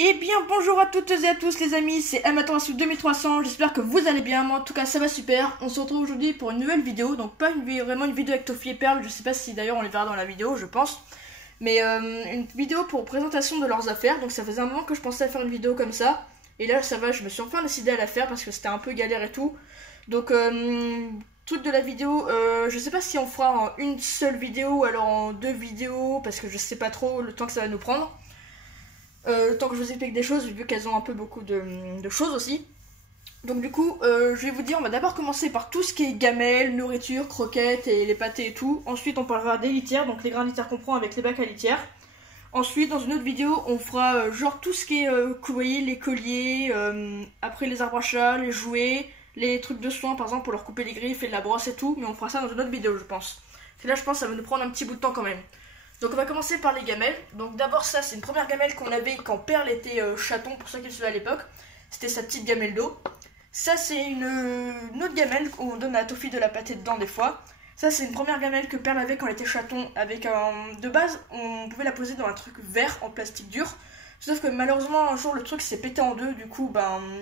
Eh bien bonjour à toutes et à tous les amis, c'est Amateur 2300, j'espère que vous allez bien, moi en tout cas ça va super. On se retrouve aujourd'hui pour une nouvelle vidéo, donc pas vraiment une vidéo avec Tofi et Perle, je sais pas si d'ailleurs on les verra dans la vidéo, je pense. Mais une vidéo pour présentation de leurs affaires, donc ça faisait un moment que je pensais à faire une vidéo comme ça. Et là ça va, je me suis enfin décidé à la faire parce que c'était un peu galère et tout. Donc toute de la vidéo, je sais pas si on fera en une seule vidéo ou alors en deux vidéos, parce que je sais pas trop le temps que ça va nous prendre. Le temps que je vous explique des choses, vu qu'elles ont un peu beaucoup de choses aussi. Donc du coup, je vais vous dire, on va d'abord commencer par tout ce qui est gamelles, nourriture, croquettes et les pâtés et tout. Ensuite, on parlera des litières, donc les grains de litière qu'on prend avec les bacs à litière. Ensuite, dans une autre vidéo, on fera genre tout ce qui est, vous voyez, les colliers, après les arbres à chat, les jouets, les trucs de soins, par exemple, pour leur couper les griffes et de la brosse et tout. Mais on fera ça dans une autre vidéo, je pense. Parce que là, je pense que ça va nous prendre un petit bout de temps quand même. Donc on va commencer par les gamelles. Donc d'abord ça, c'est une première gamelle qu'on avait quand Perle était chaton, pour ceux qui le savaient à l'époque. C'était sa petite gamelle d'eau. Ça c'est une autre gamelle qu'on donne à Tofi de la pâtée dedans des fois. Ça c'est une première gamelle que Perle avait quand elle était chaton. Avec de base, on pouvait la poser dans un truc vert en plastique dur. Sauf que malheureusement un jour le truc s'est pété en deux, du coup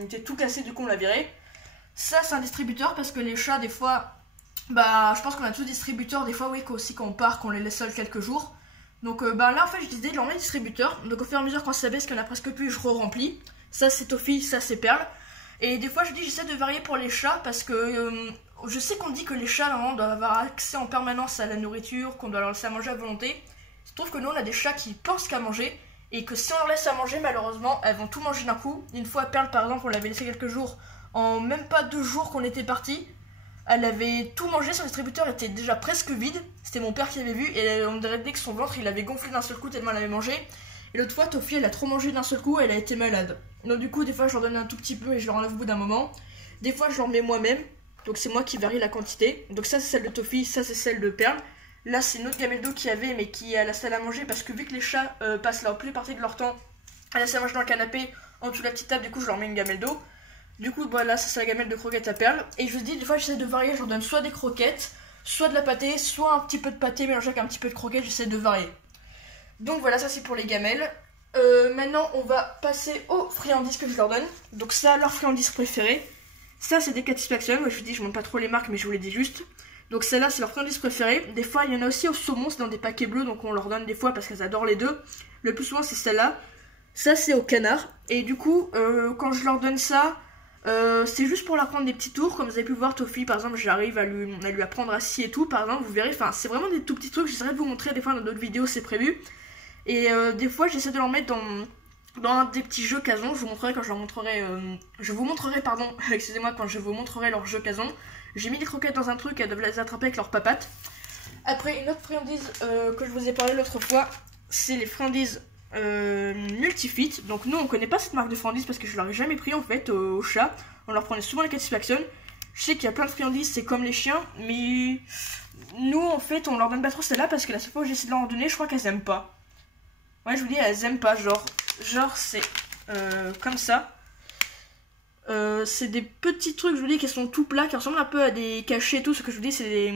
il était tout cassé, du coup on l'a viré. Ça c'est un distributeur parce que les chats des fois, je pense qu'on a tous distributeurs des fois, oui, aussi quand on part, qu'on les laisse seuls quelques jours. Donc là en fait j'ai décidé de l'emmener distributeur. Donc au fur et à mesure quand ça baisse, qu'il y en a presque plus, je re-remplis. Ça c'est Tofi, ça c'est Perle. Et des fois je dis j'essaie de varier pour les chats parce que je sais qu'on dit que les chats normalement doivent avoir accès en permanence à la nourriture, qu'on doit leur laisser à manger à volonté. Je trouve que nous on a des chats qui pensent qu'à manger et que si on leur laisse à manger, malheureusement elles vont tout manger d'un coup. Une fois Perle par exemple, on l'avait laissé quelques jours, en même pas 2 jours qu'on était parti. Elle avait tout mangé, son distributeur était déjà presque vide. C'était mon père qui avait vu et on dirait que son ventre il avait gonflé d'un seul coup tellement elle avait mangé. Et l'autre fois, Tofi elle a trop mangé d'un seul coup et elle a été malade. Donc du coup, des fois je leur donne un tout petit peu et je leur enlève au bout d'un moment. Des fois je leur mets moi-même, donc c'est moi qui varie la quantité. Donc ça c'est celle de Tofi, ça c'est celle de Perle. Là c'est une autre gamelle d'eau qu'il y avait mais qui a la salle à manger parce que vu que les chats passent la plus partie de leur temps à la salle à manger dans le canapé, en dessous de la petite table, du coup je leur mets une gamelle d'eau. Du coup, voilà, ça c'est la gamelle de croquettes à Perle. Et je vous dis, des fois j'essaie de varier, je leur donne soit des croquettes, soit de la pâtée, soit un petit peu de pâté mélangé avec un petit peu de croquettes, j'essaie de varier. Donc voilà, ça c'est pour les gamelles. Maintenant, on va passer aux friandises que je leur donne. Donc ça, leurs friandises préférées. Ça, c'est des Satisfaction. Moi, je vous dis, je ne montre pas trop les marques, mais je vous les dis juste. Donc celle-là, c'est leur friandise préférée. Des fois, il y en a aussi au saumon, c'est dans des paquets bleus, donc on leur donne des fois parce qu'elles adorent les deux. Le plus souvent, c'est celle-là. Ça, c'est au canard. Et du coup, quand je leur donne ça, c'est juste pour leur prendre des petits tours. Comme vous avez pu voir, Tofi par exemple, j'arrive à lui apprendre à scier et tout, par exemple, vous verrez, enfin c'est vraiment des tout petits trucs. J'essaierai de vous montrer des fois dans d'autres vidéos, c'est prévu. Et des fois j'essaie de leur mettre dans des petits jeux casons. Je vous montrerai quand je leur montrerai, pardon, excusez-moi, quand je vous montrerai leurs jeux casons. J'ai mis des croquettes dans un truc, elles doivent les attraper avec leurs papates. Après, une autre friandise que je vous ai parlé l'autre fois, c'est les friandises Multifit. Donc nous on connaît pas cette marque de friandises parce que je leur ai jamais pris en fait aux chats. On leur prenait souvent les Satisfaction. Je sais qu'il y a plein de friandises, c'est comme les chiens, mais nous en fait on leur donne pas trop celle-là parce que la seule fois où j'essaie de leur en donner, je crois qu'elles aiment pas. Ouais, je vous dis, elles aiment pas, genre c'est comme ça. C'est des petits trucs, je vous dis, qui sont tout plats, qui ressemblent un peu à des cachets et tout. Ce que je vous dis, c'est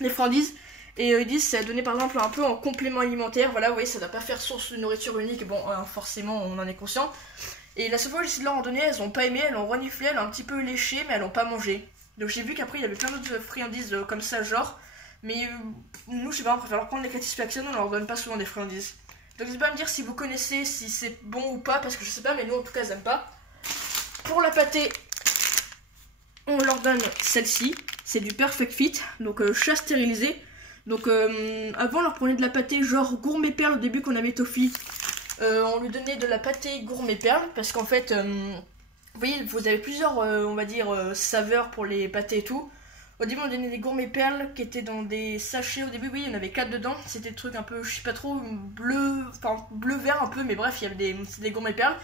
des friandises. Et ils disent c'est à donner par exemple un peu en complément alimentaire. Voilà, vous voyez, ça ne doit pas faire source de nourriture unique. Bon, forcément, on en est conscient. Et la seule fois que j'ai essayé de leur en donner, elles n'ont pas aimé, elles ont reniflé, elles ont un petit peu léché, mais elles n'ont pas mangé. Donc j'ai vu qu'après, il y avait plein d'autres friandises comme ça, genre. Mais nous, je sais pas, on préfère leur prendre les Satisfaction, on leur donne pas souvent des friandises. Donc n'hésitez pas à me dire si vous connaissez, si c'est bon ou pas, parce que je sais pas, mais nous en tout cas, elles n'aiment pas. Pour la pâtée, on leur donne celle-ci. C'est du Perfect Fit, donc chat stérilisé. Donc avant on leur prenait de la pâtée genre gourmet perle au début qu'on avait Tofi. On lui donnait de la pâtée gourmet perle parce qu'en fait, vous voyez, vous avez plusieurs, on va dire, saveurs pour les pâtés et tout. Au début on donnait des gourmet perles qui étaient dans des sachets. Au début, oui, il y en avait 4 dedans. C'était des trucs un peu, je sais pas trop, bleu-vert un peu, mais bref, il y avait des gourmet perles.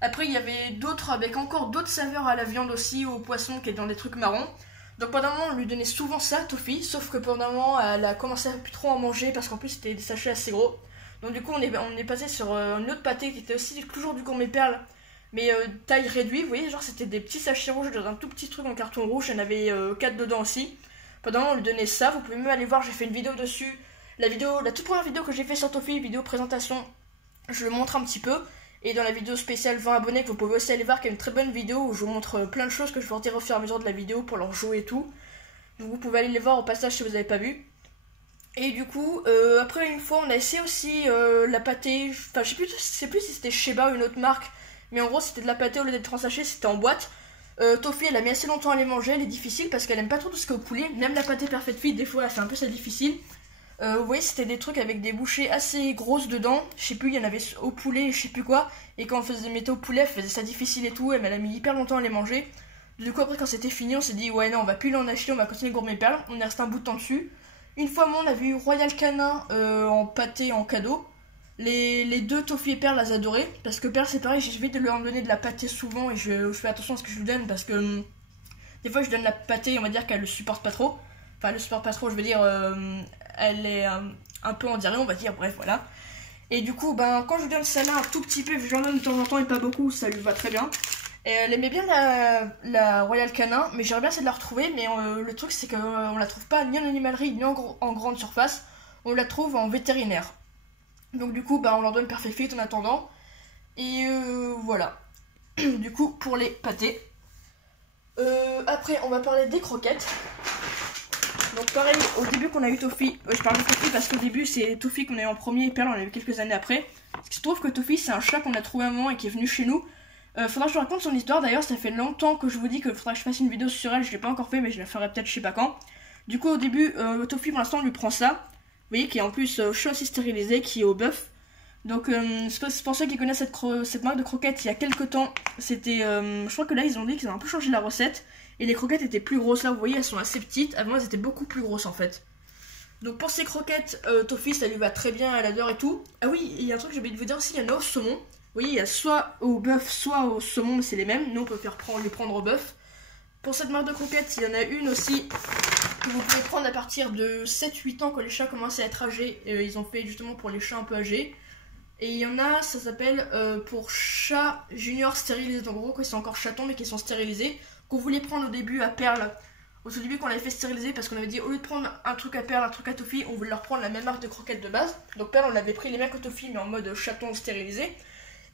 Après il y avait d'autres avec encore d'autres saveurs à la viande aussi, au poisson qui est dans des trucs marrons. Donc pendant un moment on lui donnait souvent ça, Tofi, sauf que pendant un moment elle a commencé à plus trop en manger parce qu'en plus c'était des sachets assez gros. Donc du coup on est passé sur une autre pâtée qui était aussi toujours du gourmet perle, mais taille réduite, vous voyez, genre c'était des petits sachets rouges dans un tout petit truc en carton rouge, il y en avait 4 dedans aussi. Pendant un moment on lui donnait ça, vous pouvez même aller voir, j'ai fait une vidéo dessus. La toute première vidéo que j'ai fait sur Tofi, vidéo présentation, je le montre un petit peu. Et dans la vidéo spéciale 20 abonnés que vous pouvez aussi aller voir, qui est une très bonne vidéo où je vous montre plein de choses que je vais en dire au fur et à mesure de la vidéo pour leur jouer et tout. Donc vous pouvez aller les voir au passage si vous n'avez pas vu. Et du coup, après une fois on a essayé aussi la pâtée, enfin je sais plus si c'était Sheba ou une autre marque, mais en gros c'était de la pâtée au lieu d'être en sachet, c'était en boîte. Tofi elle a mis assez longtemps à les manger, elle est difficile parce qu'elle aime pas trop tout ce qui est au poulet, même la pâtée Perfect Fit des fois c'est un peu ça difficile. Vous voyez c'était des trucs avec des bouchées assez grosses dedans, je sais plus, il y en avait au poulet, je sais plus quoi, et quand on mettait au poulet elle faisait ça difficile et tout, elle a mis hyper longtemps à les manger. Du coup après quand c'était fini on s'est dit ouais non on va plus l'en acheter, on va continuer Gourmet Perle, on est resté un bout de temps dessus. Une fois on a vu Royal Canin en pâté en cadeau. Les deux Tofi et Perle les adoraient, parce que Perle c'est pareil, j'évite de lui en donner de la pâtée souvent et je fais attention à ce que je lui donne parce que des fois je donne la pâtée, on va dire qu'elle le supporte pas trop. Enfin elle le supporte pas trop, je veux dire elle est un peu en diarrhée on va dire, bref voilà. Et du coup ben quand je lui donne celle-là un tout petit peu, j'en donne de temps en temps et pas beaucoup, ça lui va très bien. Et elle aimait bien la Royal Canin, mais j'aimerais bien essayer de la retrouver, mais le truc c'est qu'on la trouve pas ni en animalerie ni en grande surface, on la trouve en vétérinaire. Donc du coup bah, on leur donne Perfect Fit en attendant, et voilà. Du coup pour les pâtés. Après on va parler des croquettes. Donc pareil, au début qu'on a eu Tofi, je parle de Tofi parce qu'au début c'est Tofi qu'on a eu en premier et Perle on l'a eu quelques années après. Parce qu'il se trouve que Tofi c'est un chat qu'on a trouvé un moment et qui est venu chez nous. Faudra que je vous raconte son histoire, d'ailleurs ça fait longtemps que je vous dis qu'il faudra que je fasse une vidéo sur elle, je l'ai pas encore fait mais je la ferai peut-être je sais pas quand. Du coup au début Tofi pour l'instant on lui prend ça, vous voyez qui est en plus chaud aussi stérilisé, qui est au bœuf. Donc c'est pour ceux qui connaissent cette marque de croquettes il y a quelques temps, c'était, je crois que là ils ont dit qu'ils ont un peu changé la recette. Et les croquettes étaient plus grosses, là vous voyez elles sont assez petites, avant elles étaient beaucoup plus grosses en fait. Donc pour ces croquettes, Tofi ça lui va très bien, elle adore et tout. Ah oui, il y a un truc que j'ai oublié de vous dire aussi, il y en a au saumon. Vous voyez, il y a soit au bœuf, soit au saumon, mais c'est les mêmes. Nous, on peut lui prendre au bœuf. Pour cette marque de croquettes, il y en a une aussi que vous pouvez prendre à partir de 7-8 ans quand les chats commencent à être âgés. Ils ont fait justement pour les chats un peu âgés. Et il y en a, ça s'appelle pour chats juniors stérilisés. Donc en gros, quand ils sont encore chatons mais qu'ils sont stérilisés. Qu'on voulait prendre au début à Perle. Au tout début, qu'on avait fait stériliser parce qu'on avait dit au lieu de prendre un truc à Perle, un truc à Tofi, on voulait leur prendre la même marque de croquettes de base. Donc Perle, on avait pris les mêmes que Tofi mais en mode chaton stérilisé.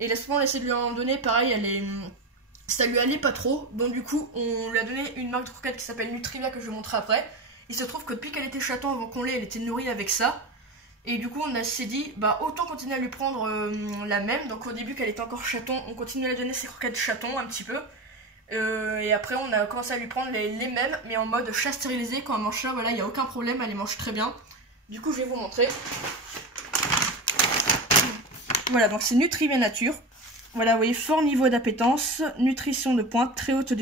Et laisse-moi on essaie de lui en donner, pareil, ça lui allait pas trop. Donc du coup, on lui a donné une marque de croquettes qui s'appelle Nutrivia que je vais vous montrer après. Il se trouve que depuis qu'elle était chaton avant qu'on l'ait, elle était nourrie avec ça. Et du coup, on s'est dit, bah autant continuer à lui prendre la même. Donc au début qu'elle était encore chaton, on continue à lui donner ses croquettes chaton un petit peu. Et après on a commencé à lui prendre les mêmes, mais en mode chat stérilisé. Quand elle mange ça, voilà, il n'y a aucun problème, elle les mange très bien. Du coup, je vais vous montrer. Voilà, donc c'est Nutrivia Nature. Voilà, vous voyez, fort niveau d'appétence, nutrition de pointe, très haute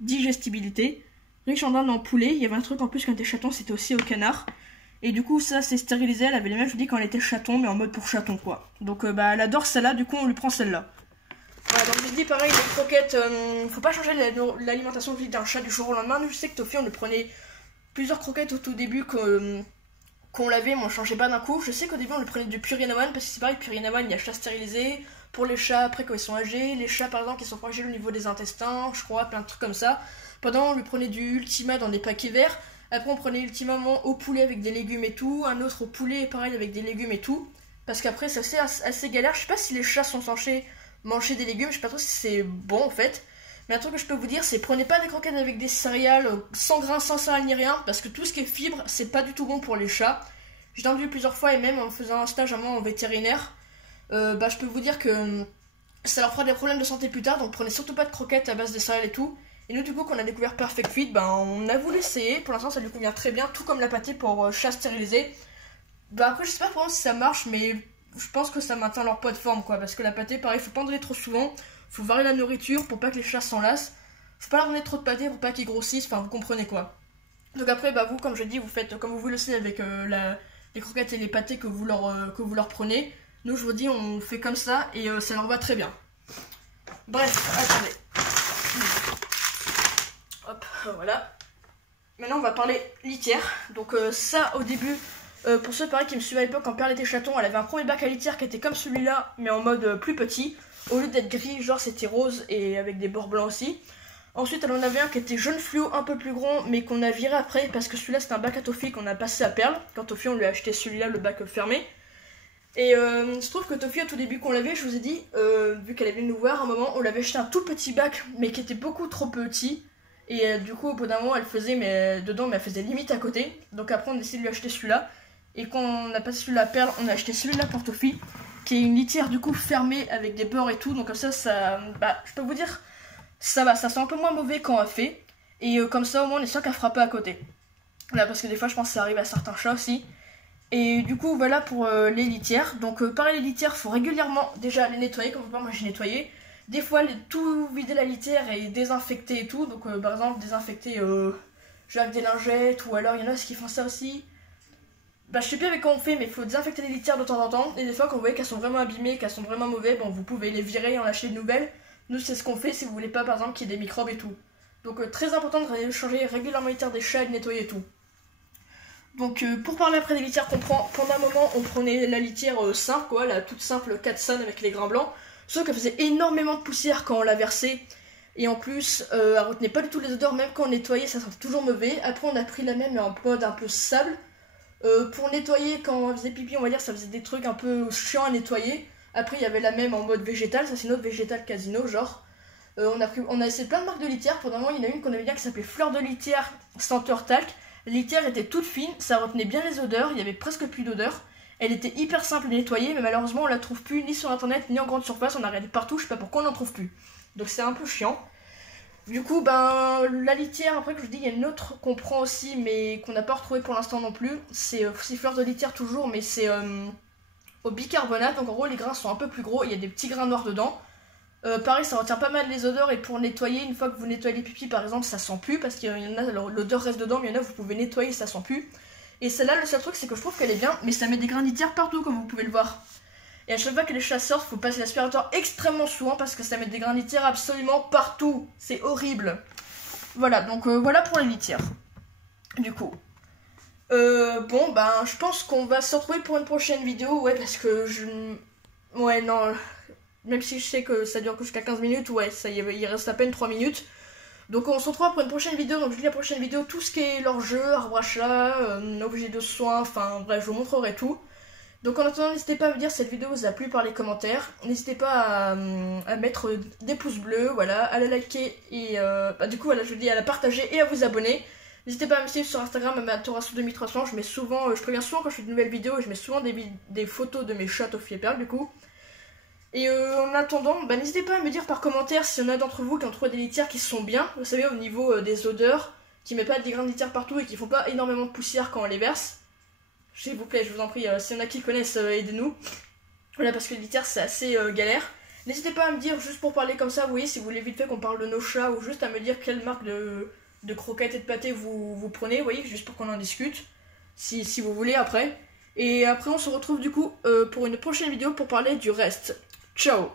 digestibilité, riche en dinde en poulet. Il y avait un truc en plus quand elle était chaton, c'était aussi au canard. Et du coup, ça c'est stérilisé, elle avait les mêmes, je vous dis, quand elle était chaton, mais en mode pour chaton quoi. Donc bah elle adore celle-là, du coup on lui prend celle-là. Voilà, donc je vous dis pareil, les croquettes, faut pas changer l'alimentation d'un chat du jour au lendemain. Nous, je sais que Tofi, on lui prenait plusieurs croquettes au tout début qu'on l'avait, mais on changeait pas d'un coup. Je sais qu'au début on lui prenait du Purina One parce que c'est pareil, Purina One il y a chat stérilisé. Pour les chats après quand ils sont âgés, les chats par exemple qui sont fragile au niveau des intestins, je crois, plein de trucs comme ça. Pendant on lui prenait du Ultima dans des paquets verts. Après on prenait Ultima au poulet avec des légumes et tout. Un autre au poulet pareil avec des légumes et tout. Parce qu'après c'est assez galère. Je sais pas si les chats sont censés manger des légumes, je sais pas trop si c'est bon en fait. Mais un truc que je peux vous dire, c'est prenez pas des croquettes avec des céréales, sans grains, sans céréales ni rien, parce que tout ce qui est fibres, c'est pas du tout bon pour les chats. J'ai entendu plusieurs fois, et même en faisant un stage à moi en vétérinaire, bah je peux vous dire que ça leur fera des problèmes de santé plus tard, donc prenez surtout pas de croquettes à base de céréales et tout. Et nous du coup, quand on a découvert Perfect Fit, bah on a voulu essayer, pour l'instant ça lui convient très bien, tout comme la pâtée pour chat stérilisé. Bah après je sais pas vraiment si ça marche, mais je pense que ça maintient leur poids de forme quoi, parce que la pâtée pareil, faut pas en donner trop souvent. Faut varier la nourriture pour pas que les chats s'en lassent. Faut pas leur donner trop de pâté pour pas qu'ils grossissent, enfin vous comprenez quoi. Donc après bah vous comme je dis vous faites comme vous voulez aussi avec les croquettes et les pâtés que vous leur prenez. Nous je vous dis on fait comme ça et ça leur va très bien. Bref, attendez. Hop, voilà. Maintenant on va parler litière. Donc ça au début, pour ceux pareil qui me suivaient à l'époque quand Perle était chaton, elle avait un premier bac à litière qui était comme celui-là mais en mode plus petit. Au lieu d'être gris, genre c'était rose et avec des bords blancs aussi. Ensuite, elle en avait un qui était jaune fluo, un peu plus grand, mais qu'on a viré après parce que celui-là c'était un bac à Tofi qu'on a passé à Perle. Quand Tofi on lui a acheté celui-là, le bac fermé. Et il se trouve que Toffee, au tout début qu'on l'avait, je vous ai dit, vu qu'elle est venue nous voir, à un moment, on l'avait acheté un tout petit bac, mais qui était beaucoup trop petit. Et du coup, au bout d'un moment, elle faisait dedans, mais elle faisait limite à côté. Donc après, on a décidé de lui acheter celui-là. Et quand on a passé celui-là à Perle, on a acheté celui-là pour Toffee, qui est une litière du coup fermée avec des bords et tout. Donc comme ça, je peux vous dire, ça va, ça sent un peu moins mauvais quand on fait. Et comme ça, au moins, on est sûr qu'elle fera pas à côté. Voilà, parce que des fois, je pense que ça arrive à certains chats aussi. Et du coup, voilà pour les litières. Donc pareil, les litières, faut régulièrement déjà les nettoyer. Comme vous voyez, moi j'ai nettoyé. Des fois, tout vider la litière et désinfecter et tout. Donc par exemple, désinfecter genre avec des lingettes. Ou alors, il y en a qui font ça aussi. Je sais plus avec quoi on fait, mais il faut désinfecter les litières de temps en temps. Et des fois, quand vous voyez qu'elles sont vraiment abîmées, qu'elles sont vraiment mauvaises, bon, vous pouvez les virer et en acheter de nouvelles. Nous, c'est ce qu'on fait si vous voulez pas, par exemple, qu'il y ait des microbes et tout. Donc très important de changer régulièrement les litières des chats et de nettoyer tout. Donc pour parler après des litières qu'on prend, pendant un moment on prenait la litière simple quoi, la toute simple 4 Sun avec les grains blancs, sauf qu'elle faisait énormément de poussière quand on la versait, et en plus elle retenait pas du tout les odeurs, même quand on nettoyait ça sentait toujours mauvais. Après on a pris la même mais en mode un peu sable, pour nettoyer quand on faisait pipi on va dire ça faisait des trucs un peu chiants à nettoyer. Après il y avait la même en mode végétal, ça c'est notre végétal casino genre. On a essayé plein de marques de litière, pendant un moment il y en a une qu'on avait bien qui s'appelait Fleur de litière senteur talc. La litière était toute fine, ça retenait bien les odeurs, il y avait presque plus d'odeur. Elle était hyper simple à nettoyer, mais malheureusement on la trouve plus ni sur internet ni en grande surface, on a regardé partout, je sais pas pourquoi on n'en trouve plus. Donc c'est un peu chiant. Du coup, la litière, après que je vous dis, il y a une autre qu'on prend aussi, mais qu'on n'a pas retrouvé pour l'instant non plus. C'est Fleur de litière toujours, mais c'est au bicarbonate, donc en gros les grains sont un peu plus gros, il y a des petits grains noirs dedans. Pareil, ça retient pas mal les odeurs, et pour nettoyer, une fois que vous nettoyez les pipis par exemple, ça sent plus parce qu'il y en a, l'odeur reste dedans, mais il y en a vous pouvez nettoyer, ça sent plus. Et celle-là, le seul truc c'est que je trouve qu'elle est bien, mais ça met des grains de litière partout comme vous pouvez le voir. Et à chaque fois que les chats sortent, faut passer l'aspirateur extrêmement souvent parce que ça met des grains de litière absolument partout. C'est horrible. Voilà, donc voilà pour les litières. Du coup. Je pense qu'on va se retrouver pour une prochaine vidéo, ouais, parce que ouais, non... Même si je sais que ça dure jusqu'à 15 minutes, ouais, ça il reste à peine 3 minutes. Donc on se retrouve pour une prochaine vidéo, donc je dis la prochaine vidéo, tout ce qui est leur jeu, arbre à chat, objet de soins, enfin bref, je vous montrerai tout. Donc en attendant, n'hésitez pas à me dire si cette vidéo vous a plu par les commentaires. N'hésitez pas à mettre des pouces bleus, voilà, à la liker et du coup voilà, je vous dis à la partager et à vous abonner. N'hésitez pas à me suivre sur Instagram, Amatorasu2300, je préviens souvent quand je fais de nouvelles vidéos et je mets souvent des photos de mes chats Toffee et Perle du coup. Et en attendant, n'hésitez pas à me dire par commentaire s'il y en a d'entre vous qui ont trouvé des litières qui sont bien, vous savez, au niveau des odeurs, qui mettent pas des grains de litière partout et qui font pas énormément de poussière quand on les verse. S'il vous plaît, je vous en prie, s'il y en a qui connaissent, aidez-nous. Voilà, parce que les litières c'est assez galère. N'hésitez pas à me dire, juste pour parler comme ça, vous voyez, si vous voulez vite fait qu'on parle de nos chats, ou juste à me dire quelle marque de croquettes et de pâtés vous prenez, vous voyez, juste pour qu'on en discute, si vous voulez après. Et après on se retrouve du coup pour une prochaine vidéo pour parler du reste. Ciao!